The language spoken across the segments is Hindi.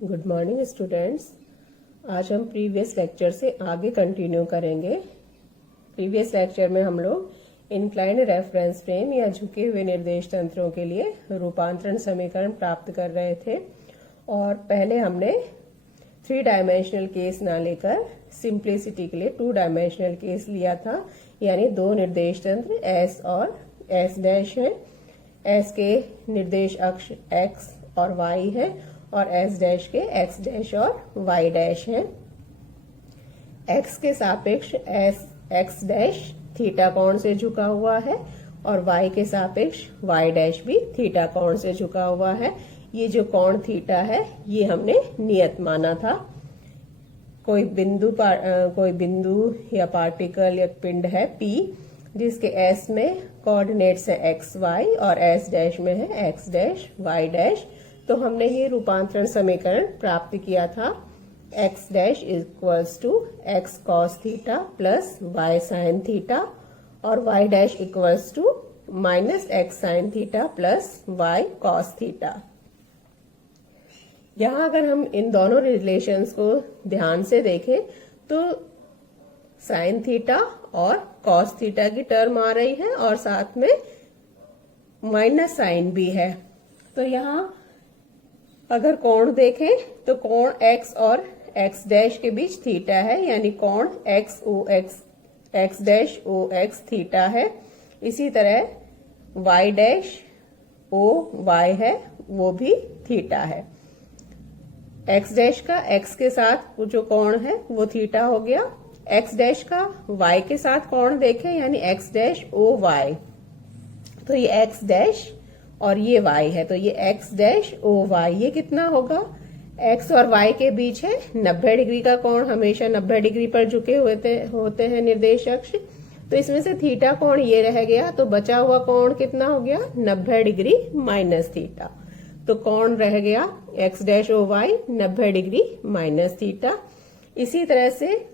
Good morning students. आज हम प्रीवियस लेक्चर से आगे कंटिन्यू करेंगे। प्रीवियस लेक्चर में हम लोग इंक्लाइंड रेफरेंस फ्रेम या झुके हुए निर्देश तंत्रों के लिए रूपांतरण समीकरण प्राप्त कर रहे थे और पहले हमने 3 डायमेंशनल केस ना लेकर सिंप्लिसिटी के लिए 2 डायमेंशनल केस लिया था, यानी 2 निर्देश तंत्र S और S डैश है। S के निर्देश अक्ष X और Y है और S डैश के X डैश और Y डैश है। X के सापेक्ष X डैश थीटा कोण से झुका हुआ है और Y के सापेक्ष Y डैश भी थीटा कोण से झुका हुआ है। ये जो कोण थीटा है ये हमने नियत माना था। कोई बिंदु या पार्टिकल या पिंड है P जिसके S में कोऑर्डिनेट्स है एक्स वाई और S डैश में है X डैश Y डैश। तो हमने ये रूपांतरण समीकरण प्राप्त किया था। X dash equals to x cos theta plus Y sine theta और Y dash equals to minus X sine theta plus Y cos theta. यहाँ अगर हम इन दोनों रिलेशंस को ध्यान से देखें तो साइन थीटा और कॉस थीटा की टर्म आ रही है और साथ में माइनस साइन भी है। तो यहाँ अगर कोण देखें तो कोण x और x डैश के बीच थीटा है, यानी कोण x dash o x theta है। इसी तरह y डैश o y है, वो भी थीटा है। x डैश का x के साथ जो कोण है वो थीटा हो गया। x डैश का y के साथ कोण देखें यानी x डैश o y, तो ये x डैश और ये y है, तो ये x डैश o y ये कितना होगा? x और y के बीच है 90 डिग्री का कोण, हमेशा 90 डिग्री पर झुके होते हैं निर्देश अक्ष। तो इसमें से थीटा कोण ये रह गया, तो बचा हुआ कोण कितना हो गया? 90 डिग्री माइनस थीटा। तो कोण रह गया x dash o y 90 degree minus theta. इसी तरह से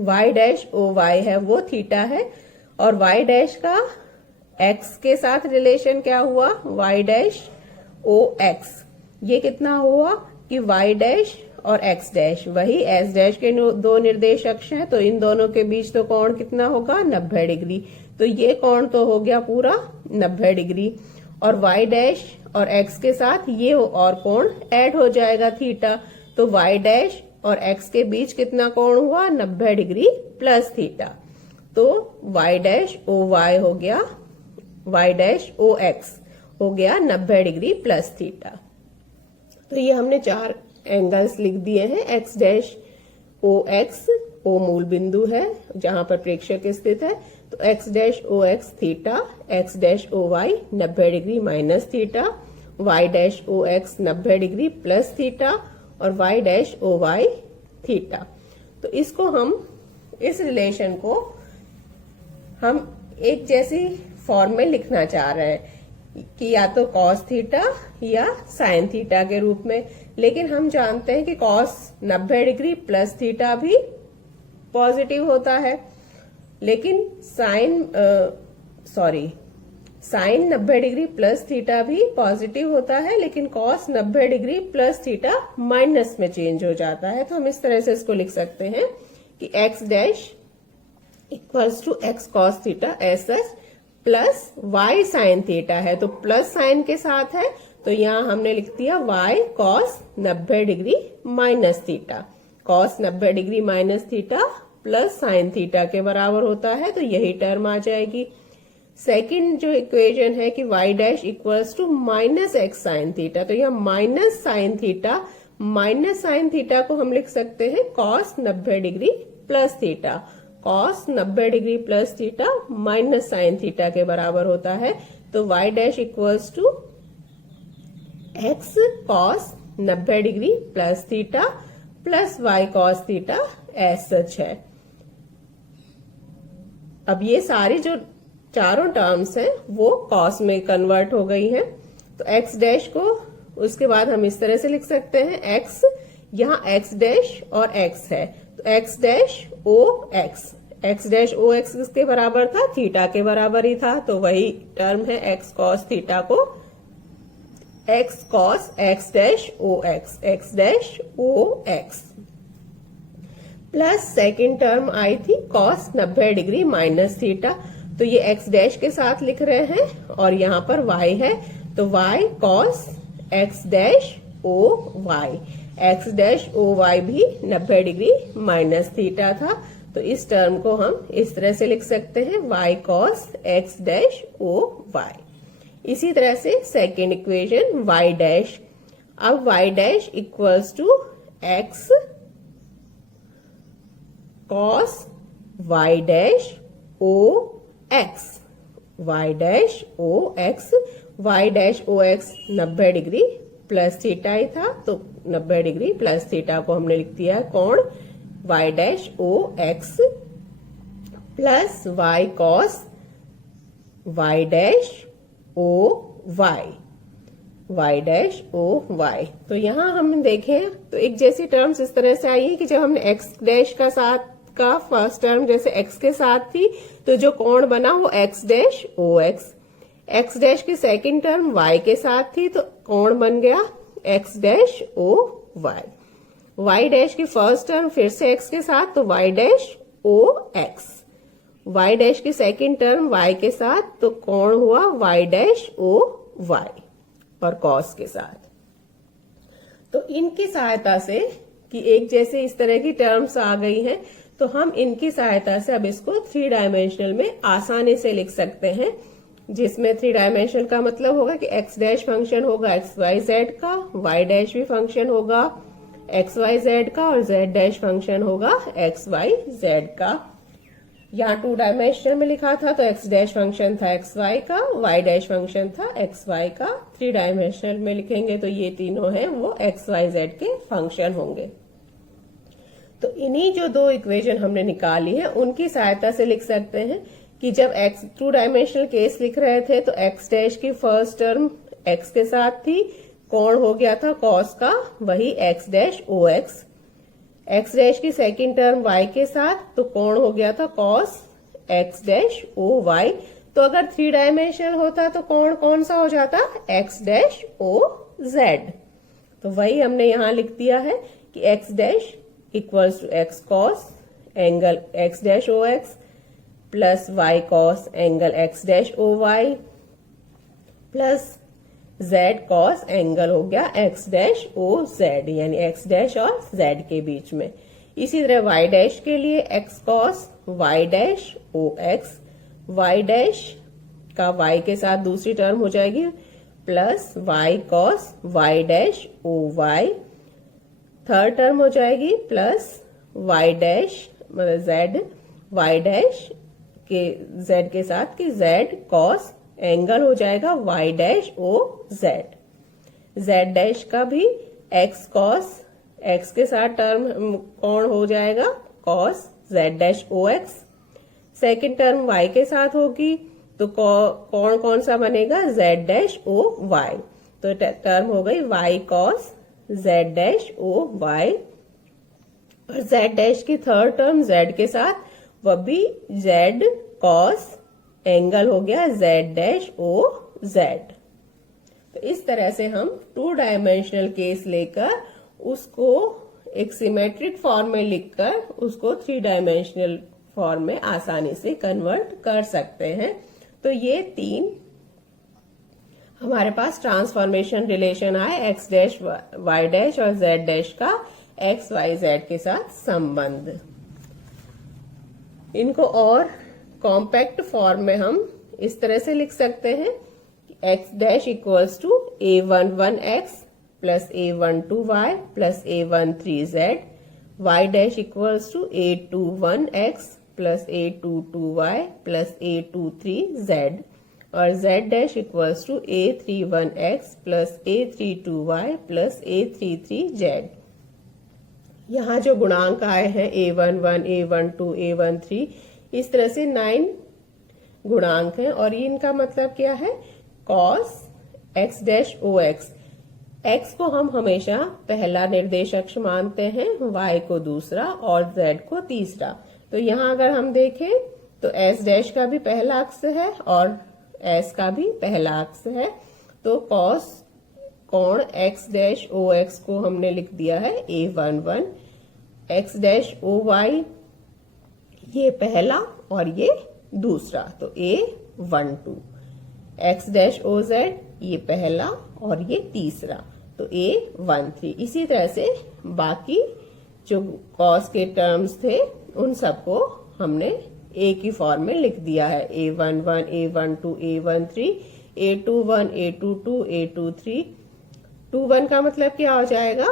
y डैश o y है वो थीटा है और y डैश का x के साथ रिलेशन क्या हुआ? y डैश o x, ये कितना हुआ कि y डैश और x डैश वही s डैश के दो निर्देश अक्ष हैं, तो इन दोनों के बीच तो कोण कितना होगा? 90 डिग्री। तो ये कोण तो हो गया पूरा 90 डिग्री और y डैश और x के साथ ये और कोण ऐड हो जाएगा थीटा, तो y डैश और x के बीच कितना कोण हुआ? 90 डिग्री प्लस थीटा। तो y डैश o y हो गया, y डैश o x हो गया 90 डिग्री प्लस थीटा। तो ये हमने 4 एंगल्स लिख दिए हैं। x dash o x, o मूल बिंदु है जहां पर प्रेक्षक स्थित है, तो x dash o x theta, x dash o y 90 degree minus theta, y dash o x 90 degree plus theta और y dash o y theta. तो इसको हम इस रिलेशन को हम एक जैसी फॉर्म में लिखना चाह रहे हैं कि या तो कॉस थीटा या साइन थीटा के रूप में, लेकिन हम जानते हैं कि कॉस 90 डिग्री प्लस थीटा भी पॉजिटिव होता है, लेकिन साइन 90 डिग्री प्लस थीटा भी पॉजिटिव होता है, लेकिन cos 90 degree plus theta minus में चेंज हो जाता है। तो हम इस तरह से इसको लिख सकते हैं कि x dash equals to x cos theta S H plus y sine theta है, तो प्लस साइन के साथ है, तो यहां हमने लिख दिया y cos 90 degree minus theta. Cos 90 degree minus theta plus sign theta के बराबर होता है, तो यही टर्म आ जाएगी। सेकंड जो इक्वेशन है कि y dash equals to minus X sine theta, तो यहाँ माइनस साइन थीटा को हम लिख सकते हैं cos 90 degree plus theta. Cos 90 degree plus theta minus sine theta के बराबर होता है, तो y dash equals to x cos 90 degree plus theta plus y cos theta as such है। अब ये सारी जो चारों टर्म्स हैं वो कॉस में कन्वर्ट हो गई हैं, तो x डैश को उसके बाद हम इस तरह से लिख सकते हैं x, यहाँ x डैश और x है, तो x dash o x dash o x किसके बराबर था? थीटा के बराबर ही था, तो वही टर्म है x कॉस थीटा को x cos x dash O x plus second term आई थी कॉस 90 डिग्री माइनस थीटा, तो ये एक्स डैश के साथ लिख रहे हैं और यहाँ पर वाई है, तो Y cos x dash O Y, X dash O Y भी 90 डिग्री माइनस थीटा था, तो इस टर्म को हम इस तरह से लिख सकते हैं y cos x dash O y. इसी तरह से सेकेंड इक्वेशन वाई डैश, अब y dash equals to x cos Y dash O x, Y dash O x, Y dash O x 90 degree plus theta ही था, तो 90 डिग्री प्लस थीटा को हमने लिख दिया है कोण Y dash O x plus Y cos Y dash O Y, Y dash O Y. तो यहां हम देखें तो एक जैसी टर्म्स इस तरह से आई है कि जब हमने एक्स डैश का साथ का फर्स्ट टर्म जैसे एक्स के साथ थी, तो जो कोण बना वो X dash O X, X dash की सेकेंड टर्म वाई के साथ थी, तो कोण बन गया X dash O Y, Y dash की फर्स्ट टर्म फिर से एक्स के साथ, तो Y dash O x, Y dash की सेकेंड टर्म वाई के साथ, तो कोण हुआ वाई डैश ओ वाई और कॉस के साथ। तो इनकी सहायता से कि एक जैसे इस तरह की टर्म्स आ गई हैं, तो हम इनकी सहायता से अब इसको 3 डायमेंशनल में आसानी से लिख सकते हैं, जिसमें 3 डायमेंशनल का मतलब होगा कि एक्स डैश फंक्शन होगा एक्स वाई जेड का, वाई डैश भी फंक्शन होगा एक्स वाई जेड का और जेड डैश फंक्शन होगा एक्स वाई जेड का। यहाँ 2 डायमेंशनल में लिखा था तो एक्स डैश फंक्शन था एक्स वाई का, वाई डैश फंक्शन था एक्स वाई का, 3 डायमेंशनल में लिखेंगे तो ये तीनों हैं वो एक्स वाई जेड के फंक्शन होंगे। तो इन्हीं जो 2 इक्वेशन हमने निकाली है उनकी सहायता से लिख सकते हैं कि जब एक्स 2 डायमेंशनल केस लिख रहे थे तो एक्स डैश की फर्स्ट टर्म एक्स के साथ थी, कोण हो गया था कॉस का वही X dash O X, X dash की सेकेंड टर्म वाई के साथ, तो कोण हो गया था cos x dash O Y, तो अगर 3 डायमेंशनल होता तो कोण कौन सा हो जाता एक्स डैश ओ जेड, तो वही हमने यहां लिख दिया है कि X dash equals to x cos angle X dash O x plus Y cos angle X dash O Y plus Z cos angle हो गया एक्स डैश ओ जेड, यानी एक्स डैश और जेड के बीच में। इसी तरह वाई डैश के लिए X cos Y dash O x, Y dash का वाई के साथ दूसरी टर्म हो जाएगी plus Y cos Y dash O Y, third term हो जाएगी प्लस वाई डैश मतलब जेड वाई डैश के जेड के साथ की जेड कॉस एंगल हो जाएगा Y dash O Z, Z dash का भी एक्स कॉस एक्स के साथ टर्म कोण हो जाएगा cos Z dash O X, second term Y के साथ होगी तो कोण कौन सा बनेगा जेड डैश ओ वाई, तो टर्म हो गई Y cos Z dash O Y, और जेड डैश की थर्ड टर्म जेड के साथ वह भी जेड कॉस एंगल हो गया जेड डैश ओ जेड। तो इस तरह से हम 2 डायमेंशनल केस लेकर उसको एक सिमेट्रिक फॉर्म में लिखकर उसको 3 डायमेंशनल फॉर्म में आसानी से कन्वर्ट कर सकते हैं। तो ये 3 हमारे पास ट्रांसफॉर्मेशन रिलेशन आए एक्स डैश वाई डैश और जेड डैश का एक्स वाई जेड के साथ संबंध। इनको और कॉम्पैक्ट फॉर्म में हम इस तरह से लिख सकते हैं X dash equals to a11 x plus a12 y plus a13 z, y dash equals to a21 x plus a22 y plus a23 z, और z dash equals to a31 x plus a32 y plus a33 z। यहाँ जो गुणांक आए हैं a11, a12, a13 इस तरह से 9 गुणांक हैं, और इनका मतलब क्या है cos x dash O X, x को हम हमेशा पहला निर्देशक मानते हैं, y को दूसरा और z को तीसरा। तो यहाँ अगर हम देखें तो s डैश का भी पहला अक्ष है और s का भी पहला अक्ष है, तो कोण एक्स डैश ओ एक्स को हमने लिख दिया है A11, x dash O Y ये पहला और ये दूसरा, तो A12, x dash O Z ये पहला और ये तीसरा, तो A13। इसी तरह से बाकी जो कॉस के टर्म्स थे उन सबको हमने एक ही फॉर्म में लिख दिया है, A11, A12, A13, A21, A22, A23। 21 का मतलब क्या हो जाएगा,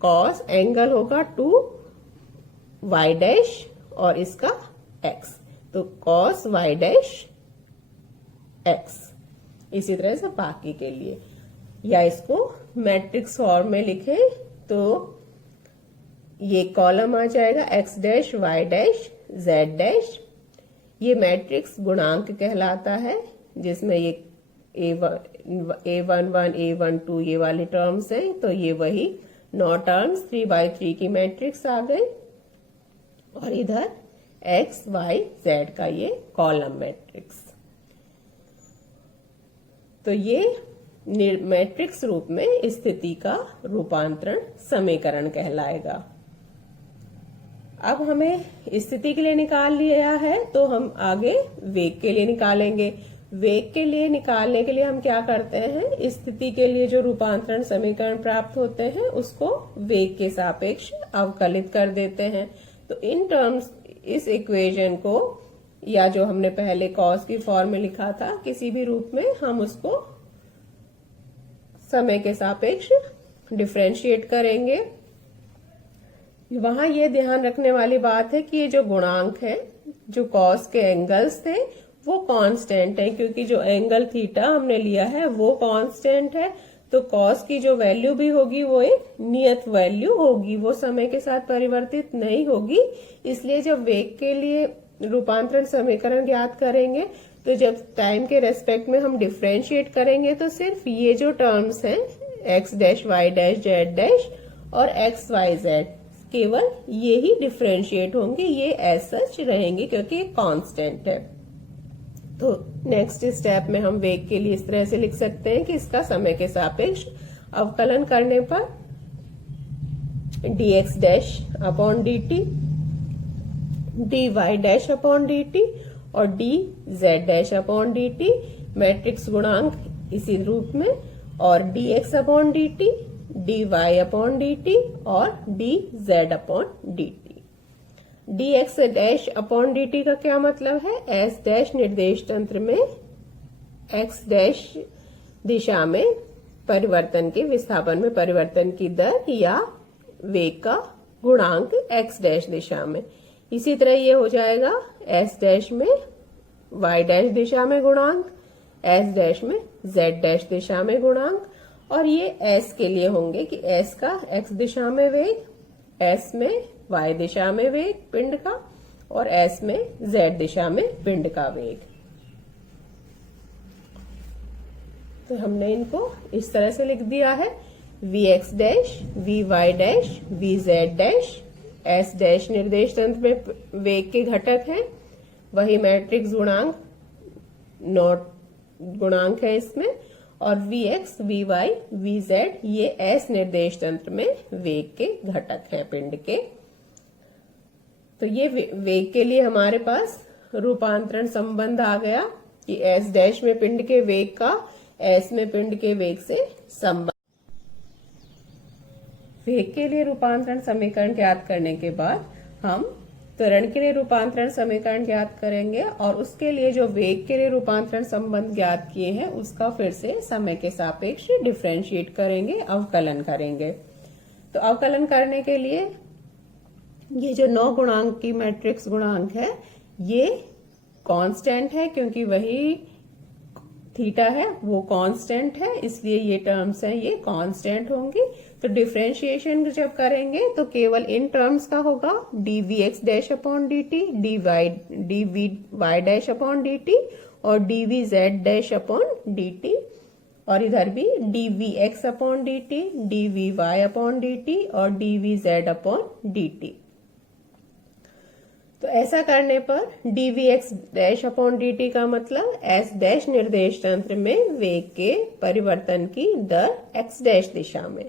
कॉस एंगल होगा 2 वाई डैश और इसका x, तो कॉस वाई डैश x। इसी तरह से बाकी के लिए, या इसको मैट्रिक्स फॉर्म में लिखे तो ये कॉलम आ जाएगा x dash Y dash z dash. ये मैट्रिक्स गुणांक कहलाता है, जिसमें ये A11, A12 ये वाली टर्म्स हैं, तो ये वही 9 टर्म्स 3x3 की मैट्रिक्स आ गई, और इधर x y z का ये कॉलम मैट्रिक्स। तो ये मैट्रिक्स रूप में स्थिति का रूपांतरण समीकरण कहलाएगा। अब हमें स्थिति के लिए निकाल लिया है, तो हम आगे वेग के लिए निकालेंगे। वेग के लिए निकालने के लिए हम क्या करते हैं, स्थिति के लिए जो रूपांतरण समीकरण प्राप्त होते हैं उसको वेग के सापेक्ष अवकलित कर देते हैं। तो इन टर्म्स इस इक्वेशन को, या जो हमने पहले कॉस की फॉर्म में लिखा था किसी भी रूप में, हम उसको समय के सापेक्ष डिफरेंशिएट करेंगे। वहां ये ध्यान रखने वाली बात है कि ये जो गुणांक है, जो कॉस के एंगल्स थे वो कांस्टेंट है, क्योंकि जो एंगल थीटा हमने लिया है वो कांस्टेंट है, तो कॉस की जो वैल्यू भी होगी वो एक नियत वैल्यू होगी, वो समय के साथ परिवर्तित नहीं होगी। इसलिए जब वेग के लिए रूपांतरण समीकरण ज्ञात करेंगे, तो जब टाइम के रेस्पेक्ट में हम डिफरेंशिएट करेंगे तो सिर्फ ये जो टर्म्स हैं X dash Y dash Z dash और एक्स वाई जेड, केवल ये ही डिफरेंशिएट होंगे, ये एज सच रहेंगे क्योंकि ये कांस्टेंट है। तो नेक्स्ट स्टेप में हम वेग के लिए इस तरह से लिख सकते हैं कि इसका समय के सापेक्ष अवकलन करने पर dx dash upon dt, dy dash upon dt और dz dash upon dt, matrix गुणांक इसी रूप में, और dx upon dt, dy upon dt और dz upon dt। dx dash upon dt का क्या मतलब है, s डैश निर्देश तंत्र में x डैश दिशा में परिवर्तन के, विस्थापन में परिवर्तन की दर या वेग का गुणांक x डैश दिशा में। इसी तरह ये हो जाएगा s डैश में y डैश दिशा में गुणांक, s डैश में z डैश दिशा में गुणांक, और ये s के लिए होंगे कि s का x दिशा में वेग, s में y दिशा में वेग पिंड का, और s में z दिशा में पिंड का वेग। तो हमने इनको इस तरह से लिख दिया है, vx dash, vy dash, vz dash, s dash निर्देश तंत्र में वेग के घटक हैं, वही मैट्रिक्स गुणांक नोट गुणांक है इसमें, और vx, vy, vz ये s निर्देश तंत्र में वेग के घटक हैं पिंड के। तो ये वेग के लिए हमारे पास रूपांतरण संबंध आ गया कि s डैश में पिंड के वेग का s में पिंड के वेग से संबंध। वेग के लिए रूपांतरण समीकरण ज्ञात करने के बाद हम त्वरण के लिए रूपांतरण समीकरण ज्ञात करेंगे, और उसके लिए जो वेग के लिए रूपांतरण संबंध ज्ञात किए हैं उसका फिर से समय के सापेक्ष डिफरेंशिएट करेंगे, अवकलन करेंगे। तो अवकलन करने के लिए ये जो 9 गुणांक की मैट्रिक्स गुणांक है ये कांस्टेंट है, क्योंकि वही थीटा है वो कांस्टेंट है, इसलिए ये टर्म्स हैं ये कांस्टेंट होंगी। तो डिफरेंशिएशन जब करेंगे तो केवल इन टर्म्स का होगा, dvx dash upon dt, dvy dash upon dt और dvz डैश अपॉन dt, और इधर भी dvx upon dt, dvy upon dt और dvz अपॉन dt। तो ऐसा करने पर dvx डैश अपॉन dt का मतलब s डैश निर्देश तंत्र में वेग के परिवर्तन की दर x डैश दिशा में।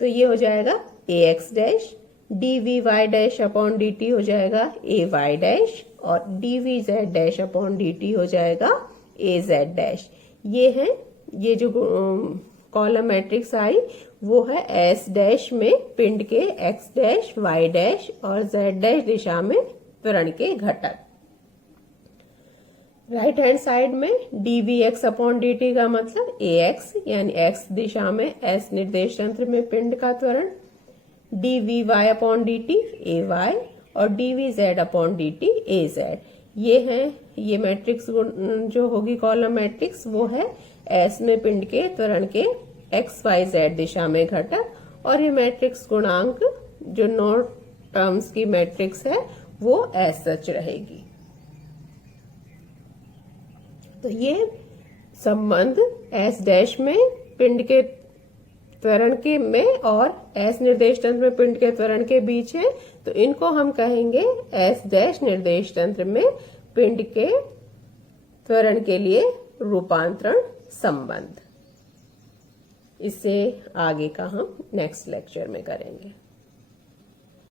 तो ये हो जाएगा ax dash, dvy dash upon dt हो जाएगा ay डैश और dvz डैश अपॉन dt हो जाएगा az डैश। ये जो कॉलम मैट्रिक्स आई वो है s डैश में पिंड के x डैश y डैश और z डैश दिशा में त्वरण के घटक। राइट हैंड साइड में dvx अपॉन dt का मतलब ax यानी x दिशा में s निर्देश तंत्र में पिंड का त्वरण, dvy अपॉन dt ay और dvz अपॉन dt az। ये मैट्रिक्स जो होगी कॉलम मैट्रिक्स वो है s में पिंड के त्वरण के x y z दिशा में घटक, और ये मैट्रिक्स गुणांक जो 9 टर्म्स की मैट्रिक्स है वो एज सच रहेगी। तो ये संबंध s डैश में पिंड के त्वरण के में और s निर्देश तंत्र में पिंड के त्वरण के बीच है, तो इनको हम कहेंगे s डैश निर्देश तंत्र में पिंड के त्वरण के लिए रूपांतरण संबंध। इससे आगे का हम नेक्स्ट लेक्चर में करेंगे।